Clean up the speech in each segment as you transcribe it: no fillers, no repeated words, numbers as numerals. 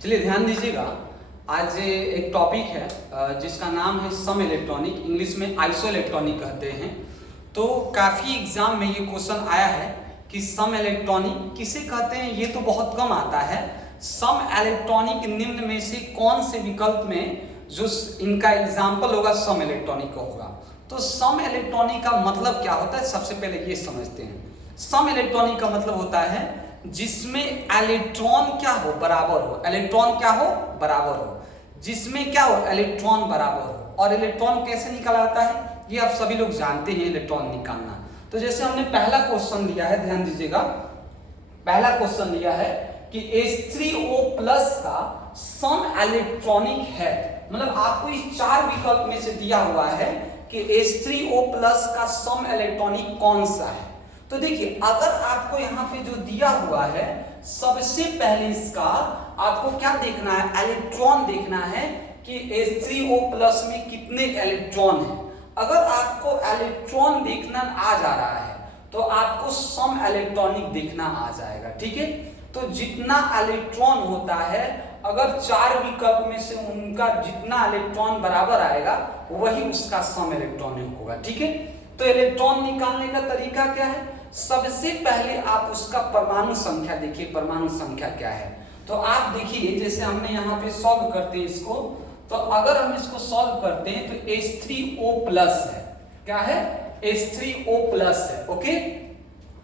चलिए ध्यान दीजिएगा, आज एक टॉपिक है जिसका नाम है सम इलेक्ट्रॉनिक, इंग्लिश में आइसो इलेक्ट्रॉनिक कहते हैं। तो काफ़ी एग्जाम में ये क्वेश्चन आया है कि सम इलेक्ट्रॉनिक किसे कहते हैं, ये तो बहुत कम आता है। सम इलेक्ट्रॉनिक निम्न में से कौन से विकल्प में जो इनका एग्जाम्पल होगा सम इलेक्ट्रॉनिक का होगा। तो सम इलेक्ट्रॉनिक का मतलब क्या होता है, सबसे पहले ये समझते हैं। सम इलेक्ट्रॉनिक का मतलब होता है जिसमें इलेक्ट्रॉन क्या हो, बराबर हो। इलेक्ट्रॉन क्या हो, बराबर हो। जिसमें क्या हो, इलेक्ट्रॉन बराबर हो। और इलेक्ट्रॉन कैसे निकाला जाता है, ये आप सभी लोग जानते हैं, इलेक्ट्रॉन निकालना। तो जैसे हमने पहला क्वेश्चन लिया है, ध्यान दीजिएगा, पहला क्वेश्चन लिया है कि H3O प्लस का सम इलेक्ट्रॉनिक है। मतलब आपको इस चार विकल्प में से दिया हुआ है कि H3O प्लस का सम इलेक्ट्रॉनिक कौन सा है। तो देखिए, अगर आपको यहाँ पे जो दिया हुआ है, सबसे पहले इसका आपको क्या देखना है, इलेक्ट्रॉन देखना है कि H3O प्लस में कितने इलेक्ट्रॉन हैं। अगर आपको इलेक्ट्रॉन देखना आ जा रहा है तो आपको सम इलेक्ट्रॉनिक देखना आ जाएगा, ठीक है। तो जितना इलेक्ट्रॉन होता है, अगर चार विकल्प में से उनका जितना इलेक्ट्रॉन बराबर आएगा वही उसका सम इलेक्ट्रॉनिक होगा, ठीक है। तो इलेक्ट्रॉन निकालने का तरीका क्या है, सबसे पहले आप उसका परमाणु संख्या देखिए, परमाणु संख्या क्या है। तो आप देखिए, जैसे हमने यहाँ पे सॉल्व करते हैं इसको, तो अगर हम इसको सॉल्व करते हैं तो H3O प्लस है, क्या है, H3O प्लस है, ओके।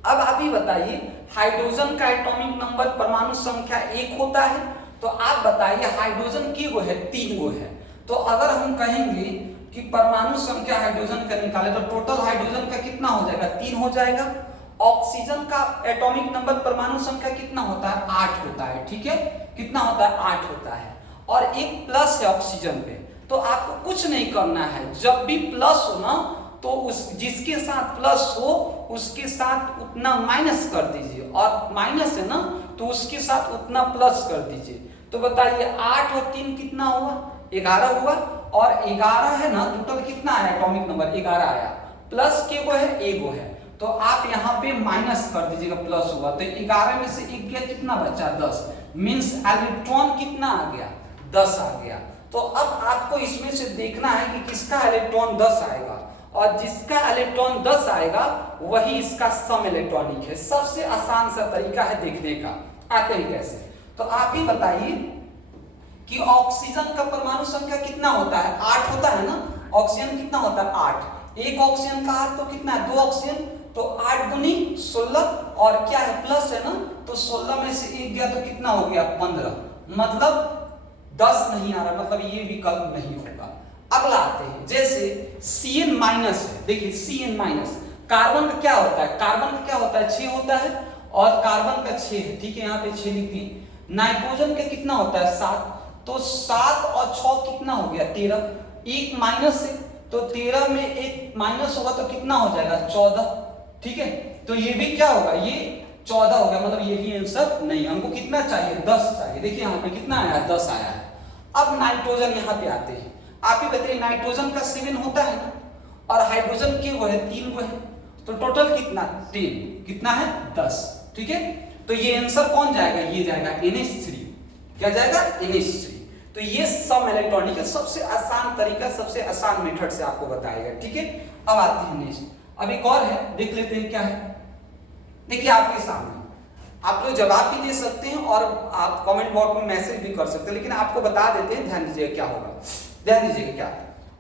अब आप ही बताइए, हाइड्रोजन का एटॉमिक नंबर परमाणु संख्या 1 होता है, तो आप बताइए हाइड्रोजन की गो है, 3 गो है। तो अगर हम कहेंगे कि परमाणु संख्या हाइड्रोजन का निकाले तो टोटल हाइड्रोजन का कितना हो जाएगा, 3 हो जाएगा। ऑक्सीजन का एटॉमिक नंबर परमाणु संख्या कितना होता है, 8 होता है, ठीक है। कितना होता है, 8 होता है। और एक प्लस है ऑक्सीजन पे, तो आपको कुछ नहीं करना है, जब भी प्लस हो ना तो उस जिसके साथ प्लस हो उसके साथ उतना माइनस कर दीजिए, और माइनस है ना तो उसके साथ उतना प्लस कर दीजिए। तो बताइए 8 और 3 कितना हुआ, 11 हुआ। और 11 है ना, टोटल कितना आया एटॉमिक नंबर, 11 आया। प्लस के को है, एगो है, तो आप यहाँ पे माइनस कर दीजिएगा, प्लस हुआ तो 11 में से 1 गया, कितना बचा, 10। मीन्स इलेक्ट्रॉन कितना आ गया, 10 आ गया। तो अब आपको इसमें से देखना है कि किसका इलेक्ट्रॉन 10 आएगा, और जिसका इलेक्ट्रॉन 10 आएगा वही इसका सम इलेक्ट्रॉनिक है। सबसे आसान सा तरीका है देखने का। आते हैं कैसे, तो आप ही बताइए कि ऑक्सीजन का परमाणु संख्या कितना होता है, 8 होता है ना। ऑक्सीजन कितना होता है, 8। एक ऑक्सीजन का हाथ तो कितना है, 2 ऑक्सीजन, तो 8 गुनी 16, और क्या है, प्लस है ना, तो 16 में से 1 गया तो कितना हो गया, 15। मतलब 10 नहीं आ रहा, मतलब ये विकल्प नहीं होगा। अगला आते हैं, जैसे Cn माइनस है। देखिए Cn माइनस, कार्बन का क्या होता है, कार्बन का क्या होता है, 6 होता है, और कार्बन का 6 है, ठीक है, यहाँ पे 6 लिख दिए। नाइट्रोजन का कितना होता है, 7, तो 7 और 6 कितना हो गया, 13। एक माइनस है तो 13 में एक माइनस होगा तो कितना हो जाएगा, 14, ठीक है। तो ये भी क्या होगा, ये 14 हो गया, मतलब ये भी आंसर नहीं। हमको कितना चाहिए, 10 चाहिए। देखिए यहाँ पे कितना आया, 10 आया है। अब नाइट्रोजन यहाँ पे आते हैं। आप ही बताइए, नाइट्रोजन का 7 होता है ना, और हाइड्रोजन के वो है 3 वो है, तो टोटल कितना, 10, कितना है, 10, ठीक है। तो ये आंसर कौन जाएगा, ये जाएगा NH3। क्या जाएगा, NH3। तो ये सम इलेक्ट्रॉनिक का सबसे आसान तरीका, सबसे आसान मेथड से आपको बताएगा, ठीक है। अब आते हैं नेक्स्ट, अब एक और है, देख लेते हैं क्या है। देखिए आपके सामने, आप लोग जवाब भी दे सकते हैं और आप कमेंट बॉक्स में मैसेज भी कर सकते हैं, लेकिन आपको बता देते हैं, ध्यान दीजिएगा क्या होगा। ध्यान दीजिएगा क्या,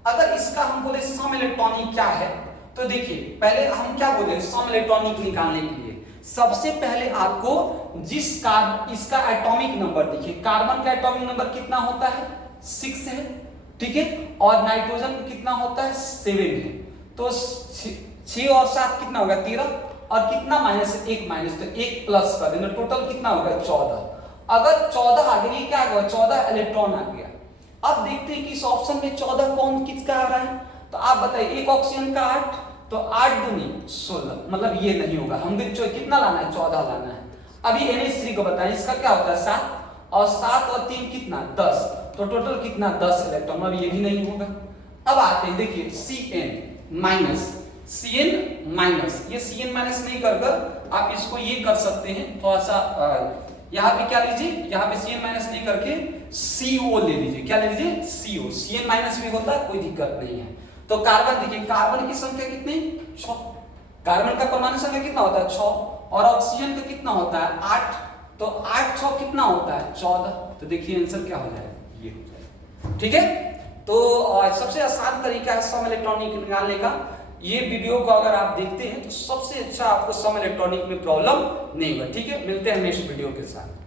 अगर इसका हम बोले सम इलेक्ट्रॉनिक क्या है, तो देखिए पहले हम क्या बोले, सम इलेक्ट्रॉनिक निकालने के लिए सबसे पहले आपको इसका एटॉमिक नंबर देखिए। कार्बन का एटॉमिक नंबर कितना होता है, 6 है, ठीक है। और नाइट्रोजन कितना होता है, 7 है। तो 6 और 7 कितना होगा, 13, और कितना माइनस है, 1 माइनस, तो 1 प्लस कर देना, टोटल कितना होगा, 14। अगर 14 आ गया, क्या होगा, 14 इलेक्ट्रॉन आ गया। अब देखते हैं कि इस ऑप्शन में 14 कौन किसका आ रहा है, तो आप बताइए, एक ऑक्सीजन का 8, तो 8 दूनी 16, मतलब ये नहीं होगा। हम कितना लाना है, 14 लाना है। अभी NH3 को बताएं, इसका क्या होता है, 7, और 7 और 3 कितना, 10, तो टोटल कितना, 10 इलेक्ट्रॉन, अब ये भी नहीं होगा। अब आते हैं, देखिए Cn माइनस, Cn माइनस, ये Cn माइनस नहीं कर आप इसको ये कर सकते हैं, थोड़ा सा यहाँ पे क्या लीजिए, यहाँ पे Cn माइनस नहीं करके CO ले लीजिए। क्या ले लीजिए? CO। Cn माइनस भी होता है, कोई दिक्कत नहीं है। तो कार्बन देखिए, कार्बन की संख्या कितनी? 6। कार्बन का परमाणु संख्या कितना होता है? 6। और ऑक्सीजन का कितना होता है? 8। तो 8 6 कितना होता है? 14। तो देखिए आंसर क्या हो जाएगा? ये हो जाएगा। ठीक है, तो सबसे आसान तरीका है सम इलेक्ट्रॉनिक निकालने का। ये वीडियो को अगर आप देखते हैं तो सबसे अच्छा आपको सम इलेक्ट्रॉनिक में प्रॉब्लम नहीं होगा। ठीक है, मिलते हैं नेक्स्ट वीडियो के साथ।